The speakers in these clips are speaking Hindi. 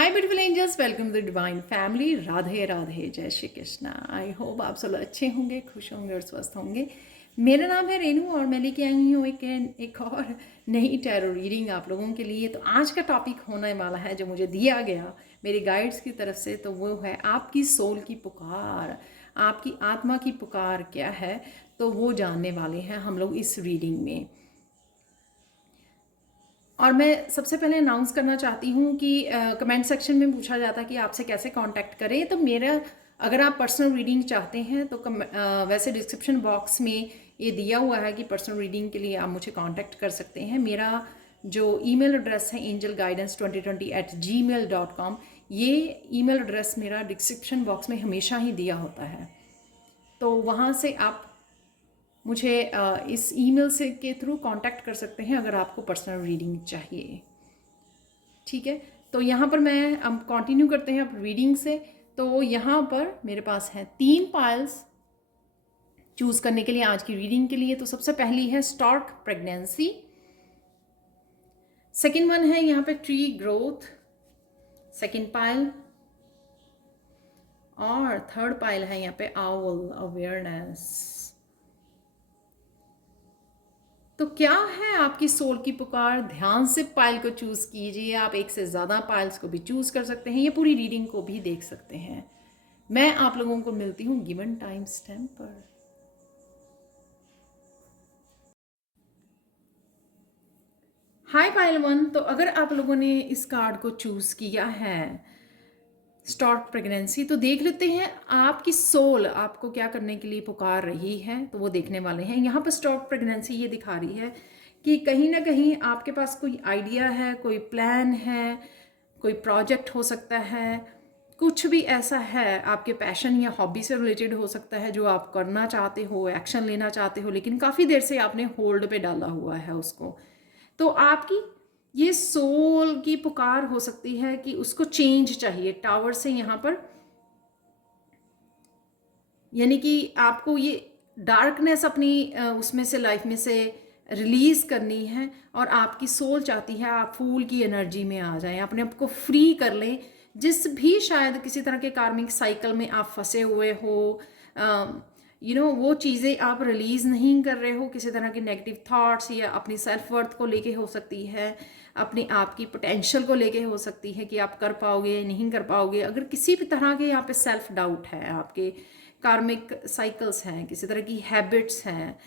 Hi beautiful angels, welcome to the divine family. Radhe Radhe, जय श्री कृष्णा। आई होप आप सब अच्छे होंगे, खुश होंगे और स्वस्थ होंगे। मेरा नाम है रेनू और मैं लेके आई हूँ एक और नई टैरो रीडिंग आप लोगों के लिए। तो आज का टॉपिक होने वाला है जो मुझे दिया गया मेरे गाइड्स की तरफ से, तो वो है आपकी सोल की पुकार, आपकी आत्मा की पुकार क्या है। तो वो जानने वाले हैं हम लोग इस रीडिंग में। और मैं सबसे पहले अनाउंस करना चाहती हूँ कि कमेंट सेक्शन में पूछा जाता है कि आपसे कैसे कांटेक्ट करें। तो मेरा, अगर आप पर्सनल रीडिंग चाहते हैं तो वैसे डिस्क्रिप्शन बॉक्स में ये दिया हुआ है कि पर्सनल रीडिंग के लिए आप मुझे कांटेक्ट कर सकते हैं। मेरा जो ईमेल एड्रेस है angelguidance2020@gmail.com, ये ईमेल एड्रेस मेरा डिस्क्रिप्शन बॉक्स में हमेशा ही दिया होता है। तो वहाँ से आप मुझे इस ईमेल से के थ्रू कांटेक्ट कर सकते हैं अगर आपको पर्सनल रीडिंग चाहिए। ठीक है, तो यहाँ पर मैं अब कंटिन्यू करते हैं अब रीडिंग से। तो यहाँ पर मेरे पास है 3 पाइल्स चूज़ करने के लिए आज की रीडिंग के लिए। तो सबसे पहली है स्टार्ट प्रेगनेंसी, सेकेंड वन है यहाँ पे ट्री ग्रोथ, सेकेंड पाइल, और थर्ड पाइल है यहाँ पे आउल अवेयरनेस। तो क्या है आपकी सोल की पुकार? ध्यान से पाइल को चूज कीजिए। आप एक से ज़्यादा पाइल्स को भी चूज कर सकते हैं, ये पूरी रीडिंग को भी देख सकते हैं। मैं आप लोगों को मिलती हूँ गिवन टाइम स्टैम्प पर। हाय पाइल वन, तो अगर आप लोगों ने इस कार्ड को चूज किया है स्टार्ट प्रेगनेंसी, तो देख लेते हैं आपकी सोल आपको क्या करने के लिए पुकार रही है। तो वो देखने वाले हैं। यहाँ पर स्टार्ट प्रेगनेंसी ये दिखा रही है कि कहीं ना कहीं आपके पास कोई आइडिया है, कोई प्लान है, कोई प्रोजेक्ट हो सकता है, कुछ भी ऐसा है आपके पैशन या हॉबी से रिलेटेड हो सकता है जो आप करना चाहते हो, एक्शन लेना चाहते हो, लेकिन काफ़ी देर से आपने होल्ड पे डाला हुआ है उसको। तो आपकी ये सोल की पुकार हो सकती है कि उसको चेंज चाहिए। टावर से यहाँ पर यानी कि आपको ये डार्कनेस अपनी उसमें से, लाइफ में से रिलीज करनी है, और आपकी सोल चाहती है आप फूल की एनर्जी में आ जाएं, अपने आप को फ्री कर लें। जिस भी शायद किसी तरह के कार्मिक साइकिल में आप फंसे हुए हो, वो चीज़ें आप रिलीज नहीं कर रहे हो, किसी तरह के नेगेटिव थॉट्स, या अपनी सेल्फ वर्थ को लेके हो सकती है, अपने आप की पोटेंशियल को लेके हो सकती है कि आप कर पाओगे नहीं कर पाओगे। अगर किसी भी तरह के यहाँ पे सेल्फ डाउट है, आपके कार्मिक साइकिल्स हैं, किसी तरह की हैबिट्स हैं,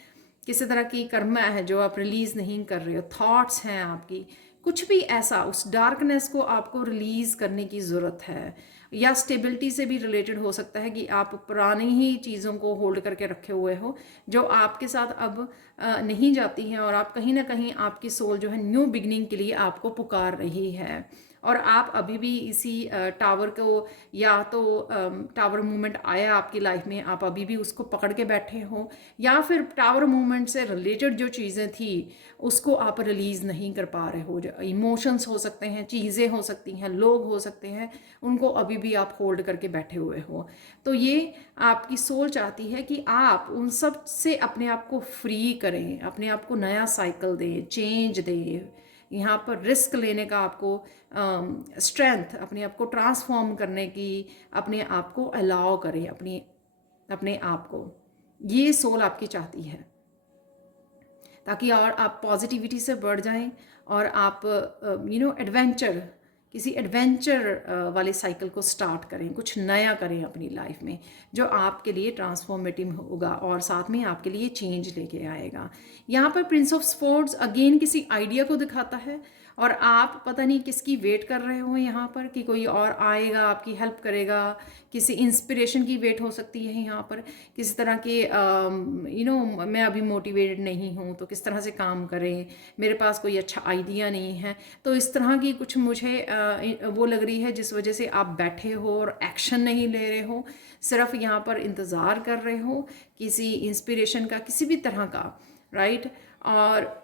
किसी तरह की कर्मा है जो आप रिलीज नहीं कर रहे हो, थॉट्स हैं आपकी, कुछ भी ऐसा, उस डार्कनेस को आपको रिलीज करने की ज़रूरत है। या स्टेबिलिटी से भी रिलेटेड हो सकता है कि आप पुरानी ही चीज़ों को होल्ड करके रखे हुए हो जो आपके साथ अब नहीं जाती हैं, और आप कहीं ना कहीं आपकी सोल जो है न्यू बिगनिंग के लिए आपको पुकार रही है। और आप अभी भी इसी टावर को, या तो टावर मूवमेंट आया आपकी लाइफ में, आप अभी भी उसको पकड़ के बैठे हो, या फिर टावर मूवमेंट से रिलेटेड जो चीज़ें थी उसको आप रिलीज़ नहीं कर पा रहे हो। जो इमोशंस हो सकते हैं, चीज़ें हो सकती हैं, लोग हो सकते हैं, उनको अभी भी आप होल्ड करके बैठे हुए हो। तो ये आपकी सोल चाहती है कि आप उन सब से अपने आप को फ्री करें, अपने आप को नया साइकिल दें, चेंज दें। यहाँ पर रिस्क लेने का आपको स्ट्रेंथ, अपने आप को ट्रांसफॉर्म करने की, अपने आप को अलाउ करें, अपने आप को, ये सोल आपकी चाहती है, ताकि और आप पॉजिटिविटी से बढ़ जाएं और आप एडवेंचर, किसी एडवेंचर वाले साइकिल को स्टार्ट करें, कुछ नया करें अपनी लाइफ में जो आपके लिए ट्रांसफॉर्मेटिव होगा और साथ में आपके लिए चेंज लेके आएगा। यहाँ पर प्रिंस ऑफ स्पोर्ट्स अगेन किसी आइडिया को दिखाता है, और आप पता नहीं किसकी वेट कर रहे हो यहाँ पर, कि कोई और आएगा आपकी हेल्प करेगा, किसी इंस्पिरेशन की वेट हो सकती है यहाँ पर, किसी तरह के मैं अभी मोटिवेटेड नहीं हूँ तो किस तरह से काम करें, मेरे पास कोई अच्छा आइडिया नहीं है। तो इस तरह की कुछ मुझे वो लग रही है जिस वजह से आप बैठे हो और एक्शन नहीं ले रहे हो, सिर्फ यहाँ पर इंतज़ार कर रहे हो किसी इंस्पिरेशन का, किसी भी तरह का, राइट। और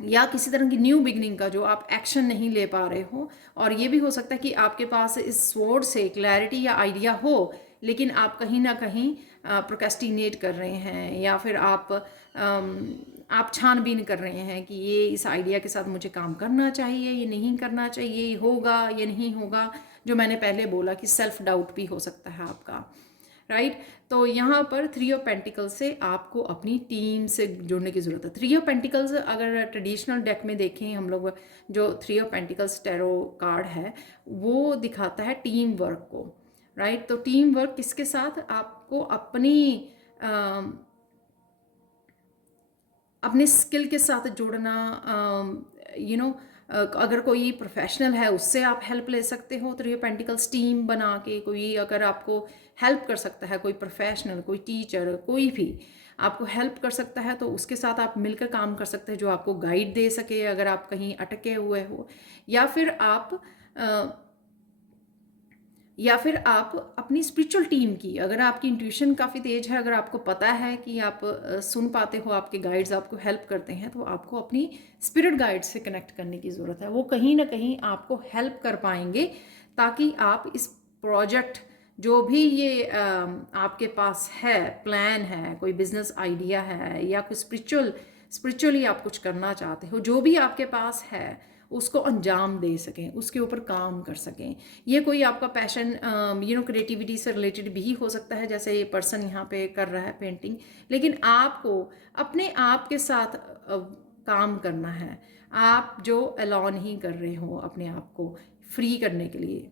या किसी तरह की न्यू बिगनिंग का जो आप एक्शन नहीं ले पा रहे हो। और ये भी हो सकता है कि आपके पास इस स्वॉर्ड से क्लैरिटी या आइडिया हो, लेकिन आप कहीं ना कहीं प्रोक्रेस्टिनेट कर रहे हैं, या फिर आप छानबीन कर रहे हैं कि ये इस आइडिया के साथ मुझे काम करना चाहिए, ये नहीं करना चाहिए, ये होगा ये नहीं होगा। जो मैंने पहले बोला कि सेल्फ डाउट भी हो सकता है आपका, राइट। तो यहाँ पर थ्री ऑफ पेंटिकल्स से आपको अपनी टीम से जुड़ने की ज़रूरत है। थ्री ऑफ पेंटिकल्स अगर ट्रेडिशनल डेक में देखें हम लोग, जो three of pentacles tarot card है वो दिखाता है टीम वर्क को, राइट। तो टीम वर्क किसके साथ, आपको अपने स्किल के साथ जुड़ना, यू नो अगर कोई प्रोफेशनल है उससे आप हेल्प ले सकते हो। थ्री ऑफ पेंटिकल्स टीम बना के, कोई अगर आपको हेल्प कर सकता है, कोई प्रोफेशनल, कोई टीचर, कोई भी आपको हेल्प कर सकता है तो उसके साथ आप मिलकर काम कर सकते हैं, जो आपको गाइड दे सके अगर आप कहीं अटके हुए हो। या फिर आप अपनी स्पिरिचुअल टीम की, अगर आपकी इंट्यूशन काफ़ी तेज है, अगर आपको पता है कि आप सुन पाते हो, आपके गाइड्स आपको हेल्प करते हैं, तो आपको अपनी स्पिरिट गाइड से कनेक्ट करने की ज़रूरत है। वो कहीं ना कहीं आपको हेल्प कर पाएंगे ताकि आप इस प्रोजेक्ट, जो भी ये आपके पास है, प्लान है, कोई बिजनेस आइडिया है या कोई स्पिरिचुअली आप कुछ करना चाहते हो, जो भी आपके पास है उसको अंजाम दे सकें, उसके ऊपर काम कर सकें। ये कोई आपका पैशन क्रिएटिविटी से रिलेटेड भी हो सकता है, जैसे ये पर्सन यहाँ पे कर रहा है पेंटिंग, लेकिन आपको अपने आप के साथ काम करना है। आप जो अलोन ही कर रहे हो अपने आप को फ्री करने के लिए,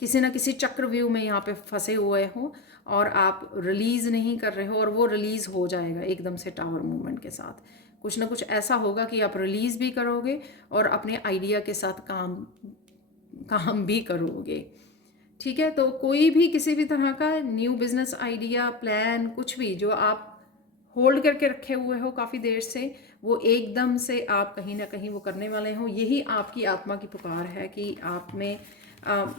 किसी ना किसी चक्रव्यूह में यहाँ पे फंसे हुए हो और आप रिलीज़ नहीं कर रहे हो, और वो रिलीज़ हो जाएगा एकदम से टावर मूवमेंट के साथ। कुछ ना कुछ ऐसा होगा कि आप रिलीज़ भी करोगे और अपने आइडिया के साथ काम भी करोगे, ठीक है। तो कोई भी किसी भी तरह का न्यू बिजनेस आइडिया, प्लान, कुछ भी जो आप होल्ड करके रखे हुए हो काफ़ी देर से, वो एकदम से आप कहीं ना कहीं वो करने वाले हो। यही आपकी आत्मा की पुकार है कि आप में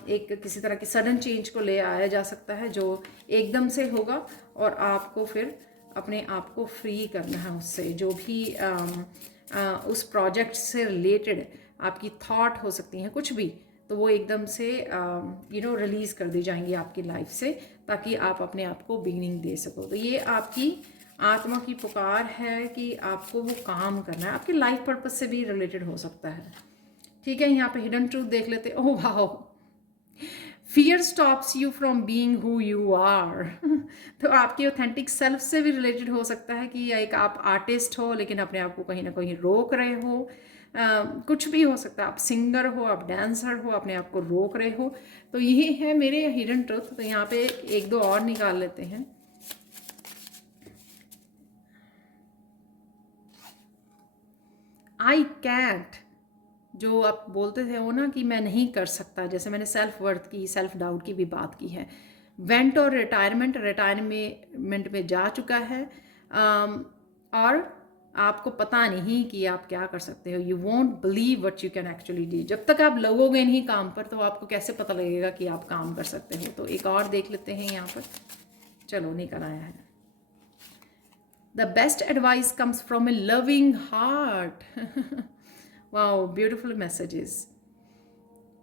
एक किसी तरह की सडन चेंज को ले आया जा सकता है, जो एकदम से होगा, और आपको फिर अपने आप को फ्री करना है उससे। जो भी उस प्रोजेक्ट से रिलेटेड आपकी थॉट हो सकती हैं कुछ भी, तो वो एकदम से रिलीज़ कर दी जाएंगी आपकी लाइफ से, ताकि आप अपने आप को बिगिनिंग दे सको। तो ये आपकी आत्मा की पुकार है कि आपको वो काम करना है, आपकी लाइफ पर्पस से भी रिलेटेड हो सकता है, ठीक है। यहाँ पे हिडन ट्रूथ देख लेते। Oh wow, fear stops you from being who you are. तो आपकी ऑथेंटिक सेल्फ से भी रिलेटेड हो सकता है कि एक आप आर्टिस्ट हो लेकिन अपने आप को कहीं ना कहीं रोक रहे हो। कुछ भी हो सकता है, आप सिंगर हो, आप डांसर हो, अपने आप को रोक रहे हो। तो यही है मेरे हिडन ट्रूथ। तो यहाँ पे एक दो और निकाल लेते हैं। आई कैंट, जो आप बोलते थे वो ना कि मैं नहीं कर सकता, जैसे मैंने सेल्फ वर्थ की, सेल्फ डाउट की भी बात की है। वेंट और रिटायरमेंट में जा चुका है, और आपको पता नहीं कि आप क्या कर सकते हो। You won't believe what you can actually do. जब तक आप लगोगे नहीं काम पर, तो आपको कैसे पता लगेगा कि आप काम कर सकते हो। तो एक और देख लेते हैं यहाँ पर, चलो निकल आया है। The best advice comes from A loving heart. Wow, beautiful messages.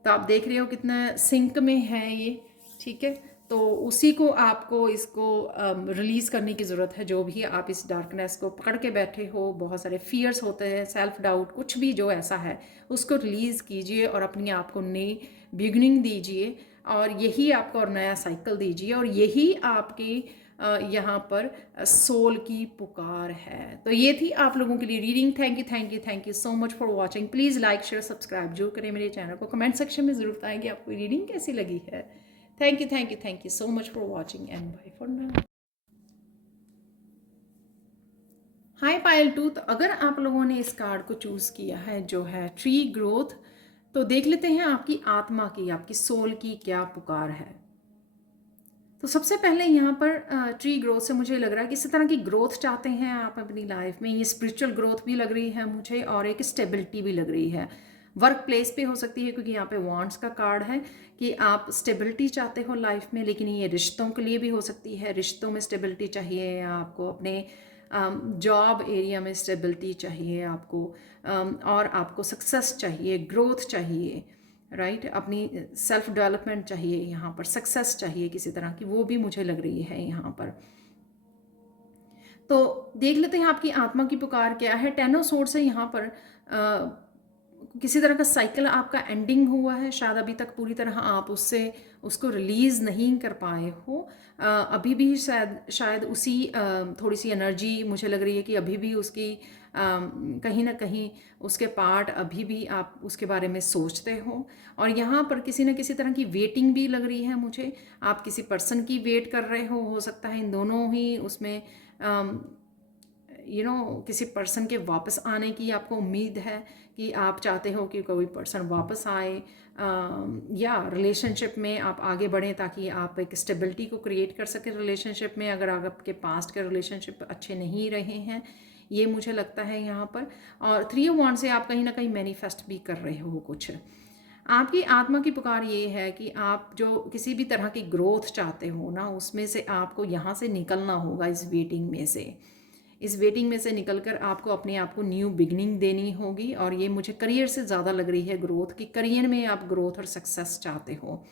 तो आप देख रहे हो कितना सिंक में है ये, ठीक है। तो उसी को आपको इसको रिलीज़ करने की ज़रूरत है। जो भी आप इस डार्कनेस को पकड़ के बैठे हो, बहुत सारे फियर्स होते हैं, सेल्फ डाउट, कुछ भी जो ऐसा है, उसको रिलीज़ कीजिए और अपने आप को नई बिगनिंग दीजिए, और यही आपको और नया साइकिल दीजिए, और यही आपकी यहाँ पर सोल की पुकार है। तो ये थी आप लोगों के लिए reading. Thank you so much for watching. Please like share subscribe जरूर करें मेरे चैनल को। कमेंट सेक्शन में ज़रूर बताएंगे आपको रीडिंग कैसी लगी है। Thank you so much for watching and bye for now. Hi Payal too. तो अगर आप लोगों ने इस कार्ड को चूज़ किया है जो है ट्री ग्रोथ, तो देख लेते हैं आपकी आत्मा की, आपकी सोल की क्या पुकार है। तो सबसे पहले यहाँ पर ट्री ग्रोथ से मुझे लग रहा है कि इसी तरह की ग्रोथ चाहते हैं आप अपनी लाइफ में। ये स्पिरिचुअल ग्रोथ भी लग रही है मुझे, और एक स्टेबिलिटी भी लग रही है। वर्क प्लेस पे हो सकती है, क्योंकि यहाँ पे वॉन्ड्स का कार्ड है कि आप स्टेबिलिटी चाहते हो लाइफ में, लेकिन ये रिश्तों के लिए भी हो सकती है। रिश्तों में स्टेबिलिटी चाहिए आपको, अपने जॉब एरिया में स्टेबिलिटी चाहिए आपको, और आपको सक्सेस चाहिए, ग्रोथ चाहिए, राइट। अपनी सेल्फ डेवलपमेंट चाहिए, यहाँ पर सक्सेस चाहिए किसी तरह की, वो भी मुझे लग रही है यहाँ पर। तो देख लेते हैं आपकी आत्मा की पुकार क्या है। 10 ऑफ सोर्ड्स है यहाँ पर। किसी तरह का साइकिल आपका एंडिंग हुआ है, शायद अभी तक पूरी तरह आप उसको रिलीज़ नहीं कर पाए हो। अभी भी शायद शायद उसी थोड़ी सी एनर्जी मुझे लग रही है कि अभी भी उसकी कहीं ना कहीं उसके पार्ट अभी भी आप उसके बारे में सोचते हो। और यहाँ पर किसी न किसी तरह की वेटिंग भी लग रही है मुझे। आप किसी पर्सन की वेट कर रहे हो सकता है इन दोनों ही उसमें किसी पर्सन के वापस आने की आपको उम्मीद है कि आप चाहते हो कि कोई पर्सन वापस आए, या रिलेशनशिप में आप आगे बढ़ें ताकि आप एक स्टेबिलिटी को क्रिएट कर सकें रिलेशनशिप में, अगर आपके पास्ट के रिलेशनशिप अच्छे नहीं रहे हैं, ये मुझे लगता है यहाँ पर। और 3 ऑफ वांड से आप कहीं ना कहीं मैनिफेस्ट भी कर रहे हो कुछ। आपकी आत्मा की पुकार ये है कि आप जो किसी भी तरह की ग्रोथ चाहते हो ना, उसमें से आपको यहाँ से निकलना होगा, इस वेटिंग में से निकलकर आपको अपने आप को न्यू बिगनिंग देनी होगी। और ये मुझे करियर से ज़्यादा लग रही है ग्रोथ, कि करियर में आप ग्रोथ और सक्सेस चाहते हो।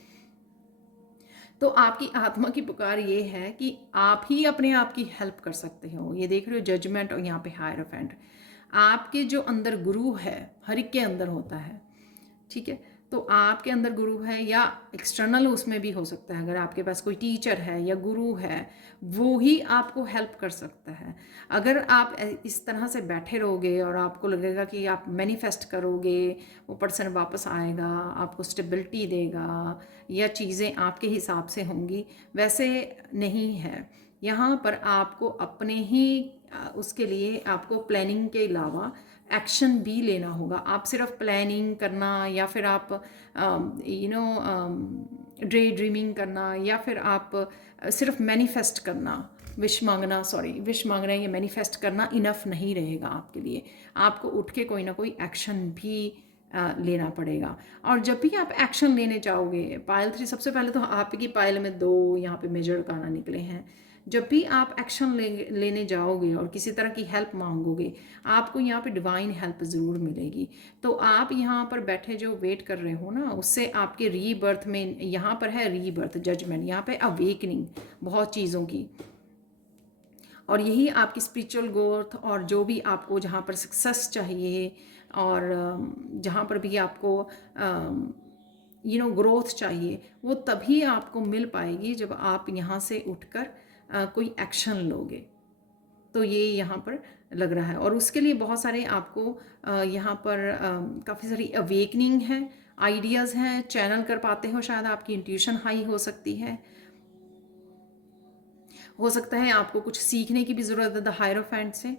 तो आपकी आत्मा की पुकार ये है कि आप ही अपने आप की हेल्प कर सकते हो। ये देख रहे हो जजमेंट और यहाँ पे हायरोफेंट। आपके जो अंदर गुरु है, हर एक के अंदर होता है, ठीक है। तो आपके अंदर गुरु है, या एक्सटर्नल उसमें भी हो सकता है, अगर आपके पास कोई टीचर है या गुरु है, वो ही आपको हेल्प कर सकता है। अगर आप इस तरह से बैठे रहोगे और आपको लगेगा कि आप मैनिफेस्ट करोगे, वो पर्सन वापस आएगा, आपको स्टेबिलिटी देगा, या चीज़ें आपके हिसाब से होंगी, वैसे नहीं है। यहाँ पर आपको अपने ही उसके लिए आपको प्लानिंग के अलावा एक्शन भी लेना होगा। आप सिर्फ प्लानिंग करना, या फिर आप ड्रे ड्रीमिंग करना, या फिर आप सिर्फ मैनिफेस्ट करना, विश मांगना या मैनिफेस्ट करना इनफ नहीं रहेगा आपके लिए। आपको उठ के कोई ना कोई एक्शन भी लेना पड़ेगा। और जब भी आप एक्शन लेने जाओगे, पायल 3 सबसे पहले तो आपकी पायल में 2 यहाँ पे मेजर अरकाना निकले हैं। जब भी आप एक्शन लेने जाओगे और किसी तरह की हेल्प मांगोगे, आपको यहाँ पे डिवाइन हेल्प ज़रूर मिलेगी। तो आप यहाँ पर बैठे जो वेट कर रहे हो ना, उससे आपके रीबर्थ में, यहाँ पर है रीबर्थ, जजमेंट, यहाँ पे अवेकनिंग बहुत चीज़ों की। और यही आपकी स्पिरिचुअल ग्रोथ, और जो भी आपको जहाँ पर सक्सेस चाहिए, और जहाँ पर भी आपको ग्रोथ चाहिए, वो तभी आपको मिल पाएगी जब आप यहाँ से उठकर कोई एक्शन लोगे। तो ये यहाँ पर लग रहा है। और उसके लिए बहुत सारे आपको यहाँ पर काफ़ी सारी अवेकनिंग है, आइडियाज़ हैं, चैनल कर पाते हो, शायद आपकी इंट्यूशन हाई हो सकती है। हो सकता है आपको कुछ सीखने की भी ज़रूरत है द हायरोफेंट से।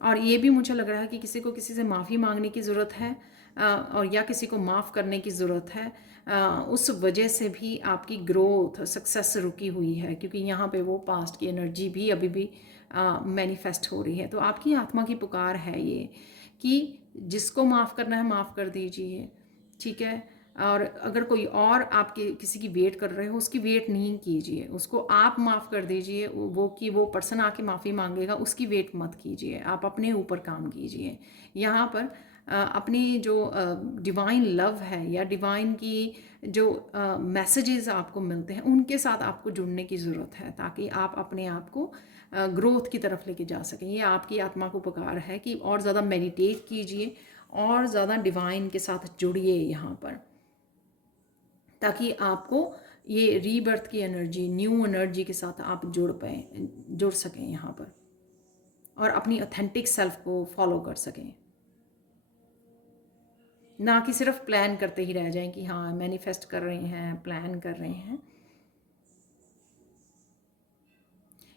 और ये भी मुझे लग रहा है कि किसी को किसी से माफ़ी मांगने की ज़रूरत है, और या किसी को माफ़ करने की ज़रूरत है। उस वजह से भी आपकी ग्रोथ, सक्सेस रुकी हुई है, क्योंकि यहाँ पे वो पास्ट की एनर्जी भी अभी भी मैनिफेस्ट हो रही है। तो आपकी आत्मा की पुकार है ये, कि जिसको माफ़ करना है माफ़ कर दीजिए, ठीक है। और अगर कोई और आपके किसी की वेट कर रहे हो, उसकी वेट नहीं कीजिए, उसको आप माफ़ कर दीजिए। वो पर्सन आके माफ़ी मांगेगा, उसकी वेट मत कीजिए, आप अपने ऊपर काम कीजिए। यहाँ पर अपनी जो डिवाइन लव है, या डिवाइन की जो मैसेजेस आपको मिलते हैं, उनके साथ आपको जुड़ने की ज़रूरत है, ताकि आप अपने आप को ग्रोथ की तरफ लेके जा सकें। ये आपकी आत्मा को पुकार है कि और ज़्यादा मेडिटेट कीजिए, और ज़्यादा डिवाइन के साथ जुड़िए यहाँ पर, ताकि आपको ये रीबर्थ की एनर्जी, न्यू एनर्जी के साथ आप जुड़ सकें यहाँ पर, और अपनी ऑथेंटिक सेल्फ को फॉलो कर सकें, ना कि सिर्फ प्लान करते ही रह जाएं कि हाँ मैनिफेस्ट कर रहे हैं, प्लान कर रहे हैं।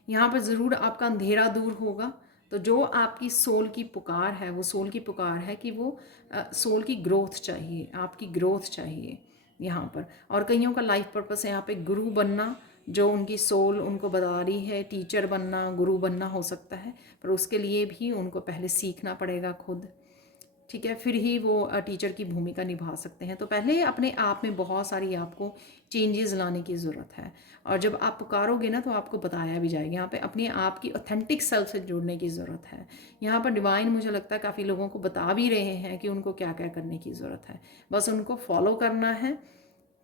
यहाँ पर ज़रूर आपका अंधेरा दूर होगा। तो जो आपकी सोल की पुकार है, वो सोल की पुकार है कि वो सोल की ग्रोथ चाहिए, आपकी ग्रोथ चाहिए यहाँ पर। और कईयों का लाइफ पर्पस है यहाँ पे गुरु बनना, जो उनकी सोल उनको बता रही है, टीचर बनना, गुरु बनना हो सकता है, पर उसके लिए भी उनको पहले सीखना पड़ेगा खुद, ठीक है, फिर ही वो टीचर की भूमिका निभा सकते हैं। तो पहले अपने आप में बहुत सारी आपको चेंजेस लाने की ज़रूरत है। और जब आप पुकारोगे ना, तो आपको बताया भी जाएगा। यहाँ पे अपने आप की ऑथेंटिक सेल्फ से जुड़ने की ज़रूरत है। यहाँ पर डिवाइन मुझे लगता है काफ़ी लोगों को बता भी रहे हैं कि उनको क्या क्या करने की ज़रूरत है, बस उनको फॉलो करना है।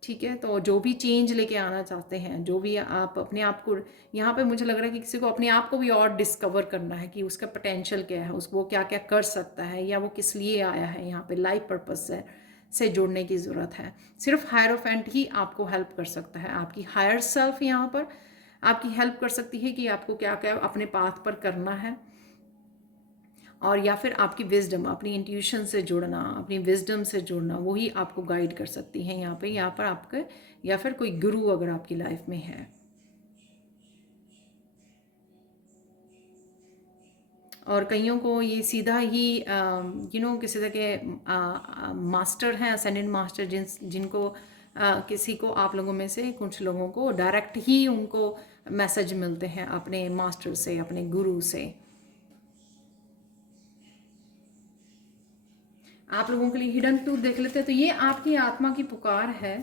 ठीक है। तो जो भी चेंज लेके आना चाहते हैं, जो भी आप अपने आप को, यहाँ पे मुझे लग रहा है कि किसी को अपने आप को भी और डिस्कवर करना है कि उसका पोटेंशियल क्या है, उसको वो क्या क्या कर सकता है, या वो किस लिए आया है यहाँ पे, लाइफ पर्पस से जुड़ने की ज़रूरत है। सिर्फ हायरोफेंट ही आपको हेल्प कर सकता है। आपकी हायर सेल्फ यहाँ पर आपकी हेल्प कर सकती है कि आपको क्या क्या अपने पाथ पर करना है, और या फिर आपकी विजडम, अपनी इंट्यूशन से जुड़ना, अपनी विजडम से जुड़ना, वही आपको गाइड कर सकती हैं यहाँ पर आपके, या फिर कोई गुरु अगर आपकी लाइफ में है। और कईयों को ये सीधा ही किसी तरह के मास्टर हैं, असेंडेंट मास्टर, जिनको किसी को, आप लोगों में से कुछ लोगों को डायरेक्ट ही उनको मैसेज मिलते हैं अपने मास्टर से, अपने गुरु से। आप लोगों के लिए हिडन ट्रूथ देख लेते हैं। तो ये आपकी आत्मा की पुकार है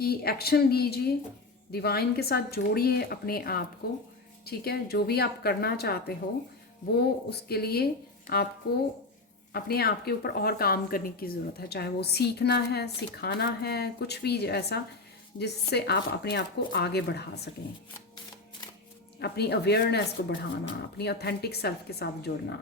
कि एक्शन लीजिए, डिवाइन के साथ जोड़िए अपने आप को, ठीक है। जो भी आप करना चाहते हो वो, उसके लिए आपको अपने आप के ऊपर और काम करने की ज़रूरत है, चाहे वो सीखना है, सिखाना है, कुछ भी ऐसा जिससे आप अपने आप को आगे बढ़ा सकें, अपनी अवेयरनेस को बढ़ाना, अपनी ऑथेंटिक सेल्फ के साथ जुड़ना।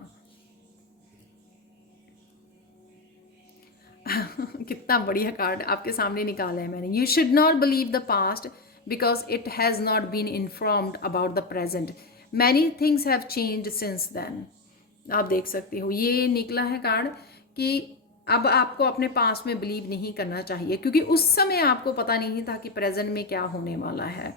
कितना बढ़िया कार्ड आपके सामने निकाला है मैंने। You should not believe the past because it has not been informed about the present, many things have changed since then. आप देख सकते हो ये निकला है कार्ड कि अब आपको अपने पास्ट में बिलीव नहीं करना चाहिए, क्योंकि उस समय आपको पता नहीं था कि प्रेजेंट में क्या होने वाला है।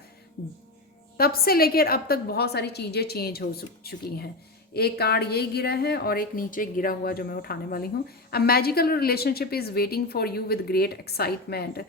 तब से लेकर अब तक बहुत सारी चीज़ें चेंज हो चुकी हैं। एक कार्ड ये गिरा है और एक नीचे गिरा हुआ जो मैं उठाने वाली हूँ। A magical relationship is waiting for you with great excitement.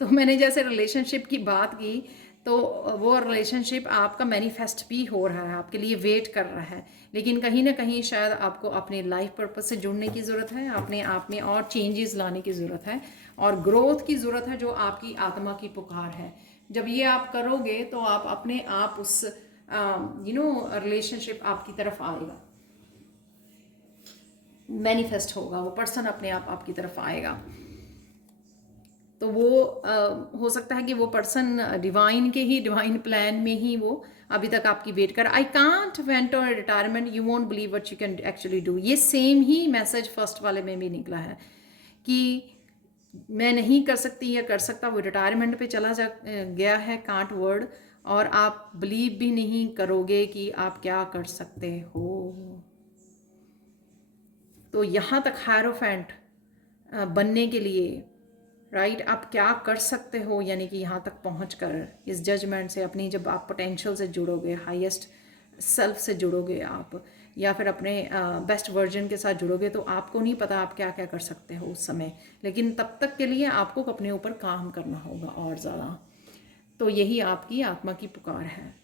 तो मैंने जैसे रिलेशनशिप की बात की, तो वो रिलेशनशिप आपका मैनिफेस्ट भी हो रहा है, आपके लिए वेट कर रहा है, लेकिन कहीं ना कहीं शायद आपको अपने लाइफ पर्पज से जुड़ने की ज़रूरत है, अपने आप में और चेंजेस लाने की ज़रूरत है, और ग्रोथ की ज़रूरत है, जो आपकी आत्मा की पुकार है। जब ये आप करोगे तो आप अपने आप उस रिलेशनशिप आपकी तरफ आएगा, मैनिफेस्ट होगा, वो पर्सन अपने आप आपकी तरफ आएगा। तो वो हो सकता है कि वो पर्सन डिवाइन प्लान में ही वो अभी तक आपकी वेट कर। आई कांट वेंट और retirement, you won't believe what you can actually do. ये सेम ही मैसेज फर्स्ट वाले में भी निकला है कि मैं नहीं कर सकती या कर सकता, वो रिटायरमेंट पे चला गया है, कांट वर्ड, और आप बिलीव भी नहीं करोगे कि आप क्या कर सकते हो। तो यहाँ तक हायरोफेंट बनने के लिए, राइट, आप क्या कर सकते हो, यानी कि यहाँ तक पहुँचकर इस जजमेंट से, अपनी जब आप पोटेंशियल से जुड़ोगे, हाईएस्ट सेल्फ से जुड़ोगे आप, या फिर अपने बेस्ट वर्जन के साथ जुड़ोगे, तो आपको नहीं पता आप क्या क्या कर सकते हो उस समय, लेकिन तब तक के लिए आपको अपने ऊपर काम करना होगा और ज़्यादा। तो यही आपकी आत्मा की पुकार है।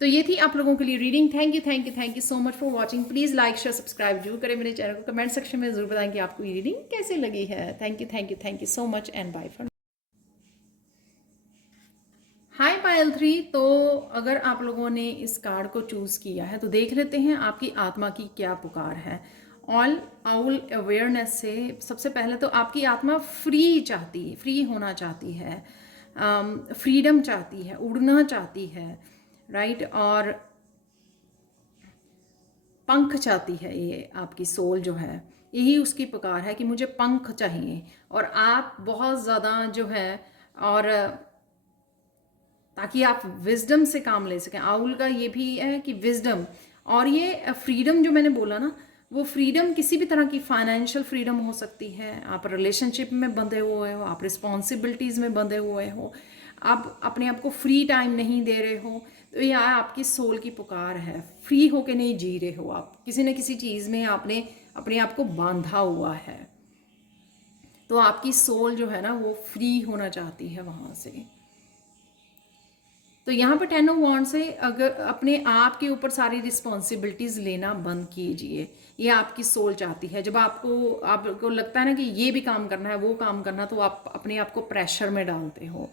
तो ये थी आप लोगों के लिए reading. Thank you so much for watching. Please like share subscribe जरूर करें मेरे चैनल को। कमेंट सेक्शन में जरूर बताएं कि आपको ये रीडिंग कैसे लगी है। Thank you so much and bye for. Hi Payal 3। तो अगर आप लोगों ने इस कार्ड को चूज़ किया है तो देख लेते हैं आपकी आत्मा की क्या पुकार है। ऑल आउल अवेयरनेस से सबसे पहले तो आपकी आत्मा फ्री होना चाहती है, फ्रीडम चाहती है, उड़ना चाहती है, राइट, और पंख चाहती है। ये आपकी सोल जो है, यही उसकी पुकार है कि मुझे पंख चाहिए, और आप बहुत ज़्यादा जो है, और ताकि आप विजडम से काम ले सकें। आउल का ये भी है कि विजडम, और ये फ्रीडम जो मैंने बोला ना, वो फ्रीडम किसी भी तरह की फाइनेंशियल फ्रीडम हो सकती है, आप रिलेशनशिप में बंधे हुए हो, आप रिस्पॉन्सिबिलिटीज़ में बंधे हुए हो, आप अपने आप को फ्री टाइम नहीं दे रहे हो, तो ये आपकी सोल की पुकार है। फ्री होके नहीं जी रहे हो आप, किसी न किसी चीज़ में आपने अपने आप को बांधा हुआ है। तो आपकी सोल जो है ना, वो फ्री होना चाहती है वहाँ से। तो यहाँ पर 10 ऑफ वांड से, अगर अपने आप के ऊपर सारी रिस्पॉन्सिबिलिटीज़ लेना बंद कीजिए, ये आपकी सोल चाहती है। जब आपको लगता है ना कि ये भी काम करना है, वो काम करना, तो आप अपने आप को प्रेशर में डालते हो।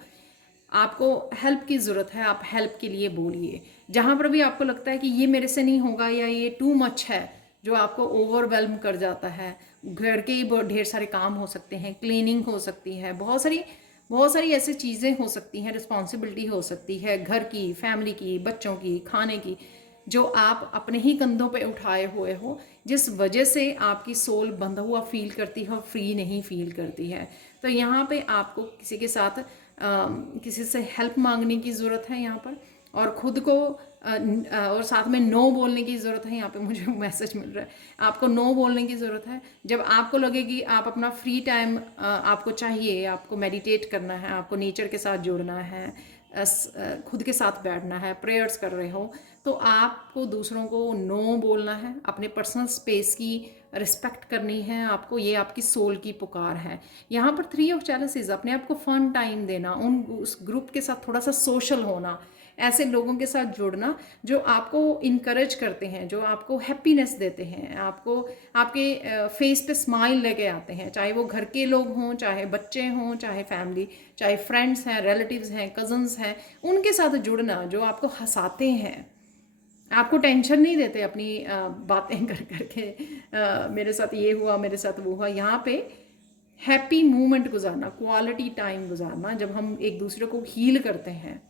आपको हेल्प की ज़रूरत है, आप हेल्प के लिए बोलिए। जहाँ पर भी आपको लगता है कि ये मेरे से नहीं होगा, या ये टू मच है, जो आपको ओवरवेल्म कर जाता है, घर के ही ढेर सारे काम हो सकते हैं, क्लीनिंग हो सकती है, बहुत सारी बहुत सारी ऐसी चीज़ें हो सकती हैं, रिस्पॉन्सिबिलिटी हो सकती है घर की, फैमिली की, बच्चों की, खाने की, जो आप अपने ही कंधों पे उठाए हुए हो, जिस वजह से आपकी सोल बंधा हुआ फील करती है और फ्री नहीं फील करती है। तो यहाँ पे आपको किसी के साथ किसी से हेल्प मांगने की ज़रूरत है यहाँ पर, और ख़ुद को और साथ में नो बोलने की ज़रूरत है। यहाँ पे मुझे मैसेज मिल रहा है, आपको नो बोलने की ज़रूरत है। जब आपको लगे कि आप अपना फ्री टाइम आपको चाहिए, आपको मेडिटेट करना है, आपको नेचर के साथ जुड़ना है, खुद के साथ बैठना है, प्रेयर्स कर रहे हो, तो आपको दूसरों को नो बोलना है, अपने पर्सनल स्पेस की रिस्पेक्ट करनी है आपको। ये आपकी सोल की पुकार है। यहाँ पर 3 ऑफ चैलेंजेस, अपने आप को फन टाइम देना, उस ग्रुप के साथ थोड़ा सा सोशल होना, ऐसे लोगों के साथ जुड़ना जो आपको इनकरेज करते हैं, जो आपको हैप्पीनेस देते हैं, आपको आपके फेस पे स्माइल लेके आते हैं, चाहे वो घर के लोग हों, चाहे बच्चे हों, चाहे फैमिली, चाहे फ्रेंड्स हैं, रिलेटिव्स हैं, कज़न्स हैं, उनके साथ जुड़ना जो आपको हंसाते हैं, आपको टेंशन नहीं देते अपनी बातें कर करके मेरे साथ ये हुआ, मेरे साथ वो हुआ। यहाँ पे हैप्पी मोमेंट गुजारना, क्वालिटी टाइम गुजारना, जब हम एक दूसरे को हील करते हैं।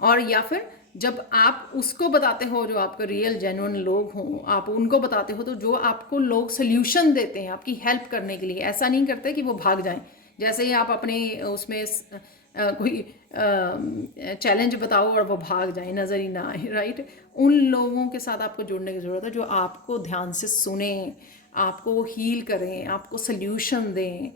और या फिर जब आप उसको बताते हो जो आपके रियल जेन्युइन लोग हों, आप उनको बताते हो, तो जो आपको लोग सोल्यूशन देते हैं आपकी हेल्प करने के लिए, ऐसा नहीं करते कि वो भाग जाएं। जैसे ही आप अपने उसमें कोई चैलेंज बताओ और वो भाग जाए, नज़र ही ना आए, राइट। उन लोगों के साथ आपको जुड़ने की ज़रूरत है जो आपको ध्यान से सुने, आपको हील करें, आपको सल्यूशन दें,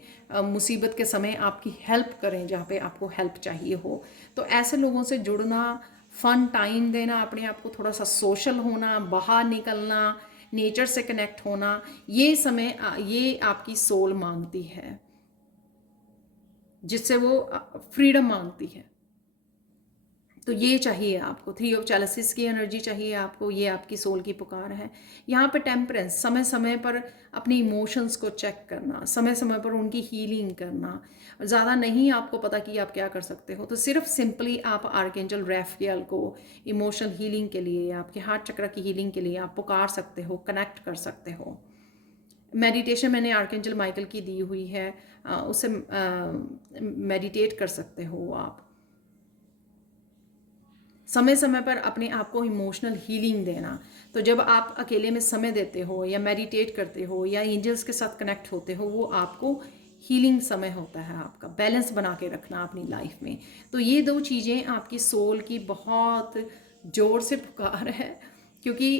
मुसीबत के समय आपकी हेल्प करें जहाँ पे आपको हेल्प चाहिए हो। तो ऐसे लोगों से जुड़ना, फन टाइम देना, अपने आप को थोड़ा सा सोशल होना, बाहर निकलना, नेचर से कनेक्ट होना, ये समय ये आपकी सोल मांगती है, जिससे वो फ्रीडम मांगती है। तो ये चाहिए आपको, 3 ऑफ चैलेंजेस की एनर्जी चाहिए आपको, ये आपकी सोल की पुकार है। यहाँ पे टेम्परेंस, समय समय पर अपने इमोशंस को चेक करना, समय समय पर उनकी हीलिंग करना। ज़्यादा नहीं आपको पता कि आप क्या कर सकते हो, तो सिर्फ सिंपली आप आर्कएंजल रैफेल को इमोशनल हीलिंग के लिए, आपके हार्ट चक्र की हीलिंग के लिए आप पुकार सकते हो, कनेक्ट कर सकते हो। मेडिटेशन मैंने आर्कएंजल माइकल की दी हुई है, उससे मेडिटेट कर सकते हो आप। समय समय पर अपने आप को इमोशनल हीलिंग देना। तो जब आप अकेले में समय देते हो या मेडिटेट करते हो या एंजल्स के साथ कनेक्ट होते हो, वो आपको हीलिंग समय होता है, आपका बैलेंस बना के रखना अपनी लाइफ में। तो ये 2 चीज़ें आपकी सोल की बहुत ज़ोर से पुकार है, क्योंकि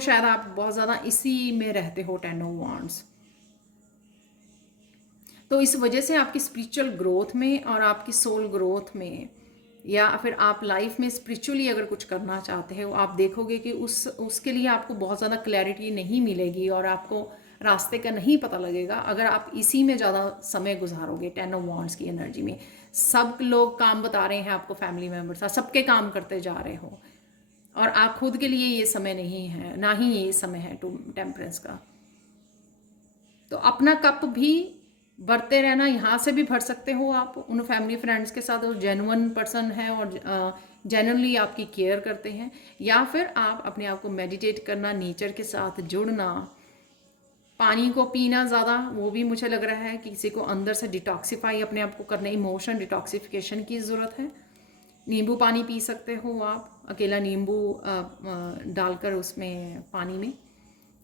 शायद आप बहुत ज़्यादा इसी में रहते हो, 10 ऑफ वांड्स। तो इस वजह से आपकी स्पिरिचुअल ग्रोथ में और आपकी सोल ग्रोथ में, या फिर आप लाइफ में स्पिरिचुअली अगर कुछ करना चाहते हो, आप देखोगे कि उसके लिए आपको बहुत ज़्यादा क्लैरिटी नहीं मिलेगी और आपको रास्ते का नहीं पता लगेगा अगर आप इसी में ज़्यादा समय गुजारोगे। 10 ऑफ वांड्स की एनर्जी में सब लोग काम बता रहे हैं आपको, फैमिली मेम्बर्स, सबके काम करते जा रहे हो, और आप खुद के लिए ये समय नहीं है, ना ही ये समय है टेम्परेंस का। तो अपना कप भी भरते रहना, यहाँ से भी भर सकते हो आप उन फैमिली फ्रेंड्स के साथ जो जेन्युइन पर्सन है और जेन्युइनली आपकी केयर करते हैं, या फिर आप अपने आप को मेडिटेट करना, नेचर के साथ जुड़ना, पानी को पीना ज़्यादा, वो भी मुझे लग रहा है कि किसी को अंदर से डिटॉक्सीफाई अपने आप को करना, इमोशन डिटॉक्सिफिकेशन की ज़रूरत है। नींबू पानी पी सकते हो आप, अकेला नींबू डालकर उसमें पानी में,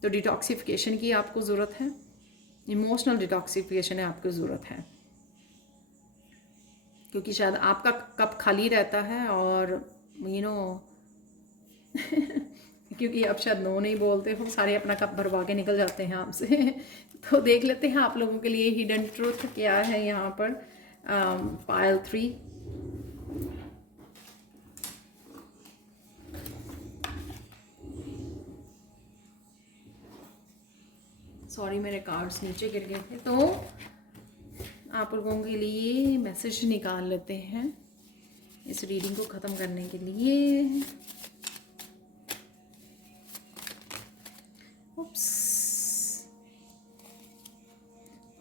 तो डिटॉक्सिफिकेशन की आपको ज़रूरत है, इमोशनल डिटॉक्सिफिकेशन है आपको ज़रूरत है, क्योंकि शायद आपका कप खाली रहता है और क्योंकि आप शायद नो नहीं बोलते हो, सारे अपना कप भरवा के निकल जाते हैं आपसे। तो देख लेते हैं आप लोगों के लिए हिडन ट्रूथ क्या है यहाँ पर। पाइल 3, सॉरी मेरे कार्ड्स नीचे गिर गए थे। तो आप लोगों के लिए मैसेज निकाल लेते हैं इस रीडिंग को ख़त्म करने के लिए।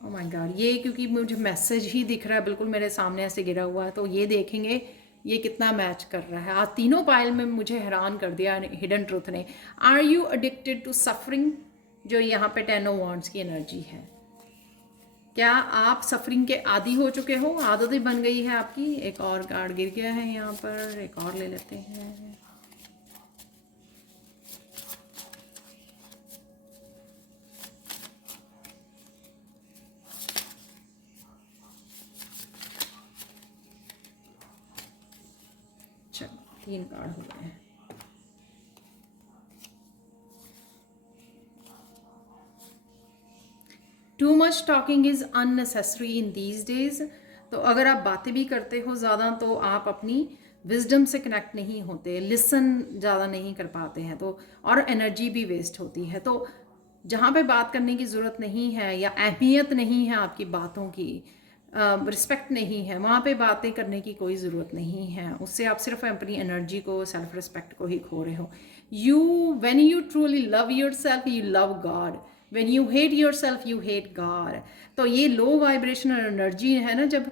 ओह माय गॉड, ये क्योंकि मुझे मैसेज ही दिख रहा है बिल्कुल मेरे सामने ऐसे गिरा हुआ है, तो ये देखेंगे ये कितना मैच कर रहा है। आज तीनों पाइल में मुझे हैरान कर दिया हिडन ट्रूथ ने। Are you addicted to suffering, जो यहाँ पे 10 ऑफ वांड्स की एनर्जी है। क्या आप सफरिंग के आदी हो चुके हो, आदत ही बन गई है आपकी? एक और कार्ड गिर गया है यहाँ पर, एक और ले लेते हैं। चलो 3 कार्ड हो गए हैं। Too much talking is unnecessary in these days. तो अगर आप बातें भी करते हो ज़्यादा तो आप अपनी विजडम से कनेक्ट नहीं होते, लिसन ज़्यादा नहीं कर पाते हैं, तो और एनर्जी भी वेस्ट होती है। तो जहाँ पे बात करने की ज़रूरत नहीं है या अहमियत नहीं है आपकी बातों की, रिस्पेक्ट नहीं है, वहाँ पे बातें करने की कोई ज़रूरत नहीं है। उससे आप सिर्फ अपनी एनर्जी को, सेल्फ रिस्पेक्ट को ही खो रहे हो। When you truly love your self, you love God. When you hate your self, you hate God. तो ये लो वाइब्रेशनल एनर्जी है ना, जब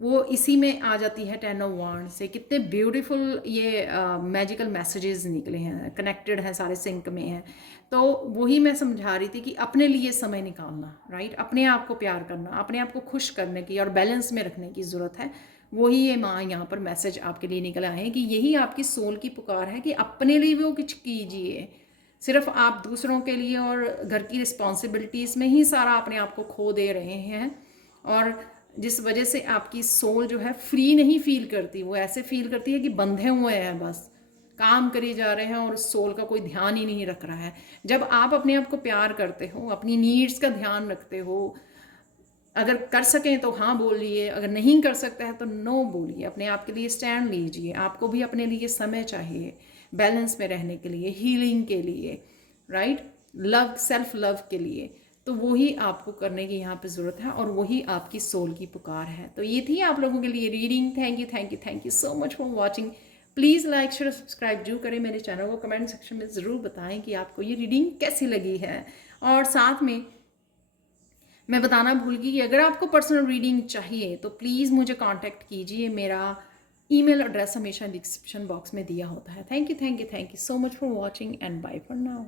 वो इसी में आ जाती है 10 ऑफ वांड से। कितने ब्यूटीफुल ये मैजिकल मैसेजेस निकले हैं, कनेक्टेड हैं, सारे सिंक में हैं। तो वही मैं समझा रही थी कि अपने लिए समय निकालना, राइट, अपने आप को प्यार करना, अपने आप को खुश करने की और बैलेंस में रखने की ज़रूरत है। वही ये माँ यहाँ पर मैसेज आपके लिए निकल आए हैं कि यही आपकी सोल की पुकार है कि अपने लिए वो कुछ कीजिए। सिर्फ आप दूसरों के लिए और घर की रिस्पॉन्सिबिलिटीज़ में ही सारा अपने आप को खो दे रहे हैं, और जिस वजह से आपकी सोल जो है फ्री नहीं फील करती, वो ऐसे फील करती है कि बंधे हुए हैं, बस काम करी जा रहे हैं और सोल का कोई ध्यान ही नहीं रख रहा है। जब आप अपने आप को प्यार करते हो, अपनी नीड्स का ध्यान रखते हो, अगर कर सकें तो हाँ बोलिए, अगर नहीं कर सकता है तो नो बोलिए, अपने आप के लिए स्टैंड लीजिए। आपको भी अपने लिए समय चाहिए बैलेंस में रहने के लिए, हीलिंग के लिए, राइट, लव, सेल्फ लव के लिए। तो वही आपको करने की यहाँ पे ज़रूरत है और वही आपकी सोल की पुकार है। तो ये थी आप लोगों के लिए reading. Thank you, thank you, thank you so much for watching. Please like, share, subscribe जरूर करें मेरे चैनल को। कमेंट सेक्शन में ज़रूर बताएं कि आपको ये रीडिंग कैसी लगी है। और साथ में मैं बताना भूल गई कि अगर आपको पर्सनल रीडिंग चाहिए तो प्लीज़ मुझे कांटेक्ट कीजिए। मेरा ईमेल एड्रेस हमेशा डिस्क्रिप्शन बॉक्स में दिया होता है। Thank you, thank you, thank you so much for watching and bye for now.